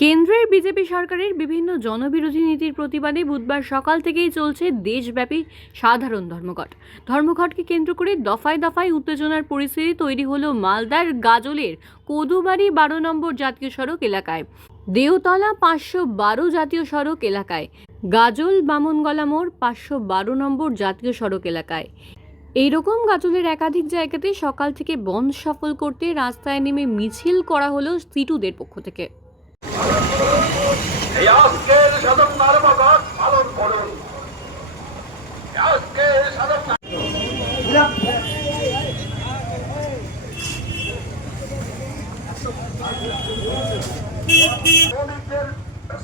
কেন্দ্রের বিজেপি সরকারের বিভিন্ন জনবিরোধী নীতির প্রতিবাদে বুধবার সকাল থেকেই চলছে দেশব্যাপী সাধারণ ধর্মঘট। ধর্মঘটকে কেন্দ্র করে দফায় দফায় উত্তেজনার পরিস্থিতি তৈরি হলো মালদার গাজলের কদুবাড়ি বারো নম্বর জাতীয় সড়ক এলাকায়। দেওতলা পাঁচশো বারো জাতীয় সড়ক এলাকায়। গাজল বামনগলা মোড় পাঁচশো বারো নম্বর জাতীয় সড়ক এলাকায়। এইরকম গাজলের একাধিক জায়গাতে সকাল থেকে বন্ধ সফল করতে রাস্তায় নেমে মিছিল করা হলো সিটুদের পক্ষ থেকে। এই আজকের সাধন ধর্মঘট পালন করুন। আজকে সাধন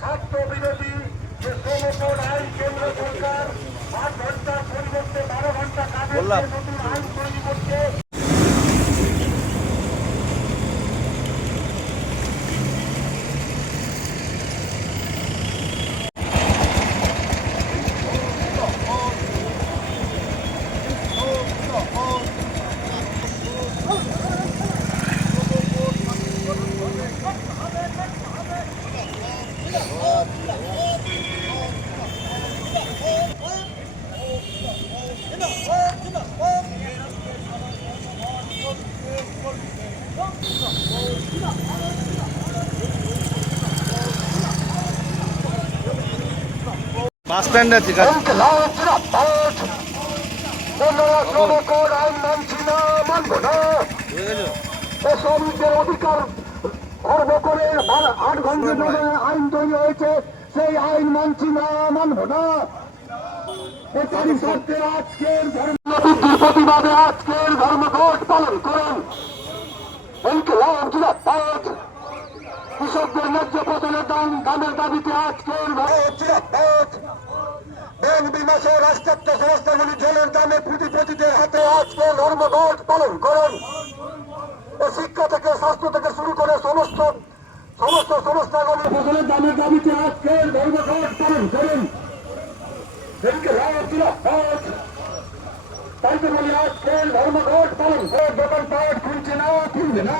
স্বার্থ বিরোধী যে শ্রমকোড আইন কেন্দ্র সরকার আট ঘণ্টার পরিবর্তে বারো ঘণ্টা কাজের যে নতুন আইন তৈরি করছে বাস স্ট্যান্ড আছে কাজ শ্রমকোড না মানব না। শ্রমিকদের অধিকার খর্ব করে বারো- আট ঘণ্টা আইন তৈরি হয়েছে সেই আইন মানছি না মানব না। বেকারি শব্দের আজকের ধর্মবৃদ্ধির প্রতিবাদে আজকের ধর্মঘট পালন করুন। ইনকলাব জিন্দাবাদ। কৃষকদের ন্যায্য ফসলের দাম দামের দাবিতে আজকের জিন্দাবাদ। ব্যাংক বিমা সহ রাষ্ট্রায়ত্ত সংস্থাগুলি জলের দামে পুঁজিপতিদের হাতে আজকে ধর্মঘট পালন করুন ও শিক্ষা থেকে স্বাস্থ্য থেকে শুরু করে সমস্ত সমস্ত সংস্থাগুলি ফসলের দামের দাবিতে আজকে ধর্মঘট পালন করুন ইনকলাব জিন্দাবাদ তাই তো বলি আজকে ধর্মঘট পালন দোকান পাট খুলছে না খুলবে না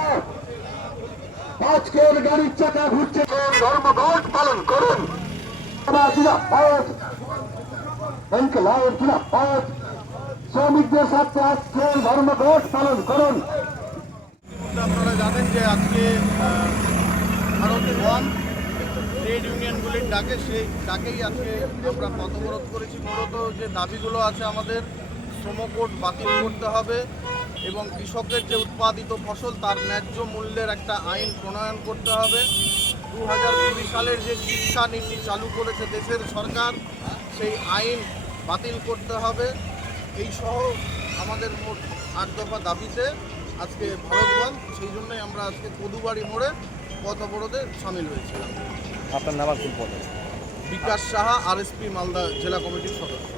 আজকের গাড়ির চাকা ঘুরছে ধর্মঘট পালন করুন শ্রমিকদের সাথে আজকে ধর্মঘট পালন করুন আপনারা জানেন যে আজকে আহ, ভারত ওয়ান ট্রেড ইউনিয়নগুলির ডাকে সেই ডাকেই আজকে আমরা পথবরোধ করেছি। মূলত যে দাবিগুলো আছে আমাদের শ্রমকোড বাতিল করতে হবে এবং কৃষকের যে উৎপাদিত ফসল তার ন্যায্য মূল্যের একটা আইন প্রণয়ন করতে হবে। দু হাজার কুড়ি সালের যে শিক্ষা নীতি চালু করেছে দেশের সরকার, সেই আইন বাতিল করতে হবে। এই সহ আমাদের মোট আট দফা দাবিতে আজকে ভারতবন সেই জন্যই আমরা আজকে কদুবাড়ি মোড়ে পথ অবরোধে সামিল হয়েছিলাম। আপনার নাম আর কি বিকাশ সাহা আরএসপি মালদা জেলা কমিটির সদস্য।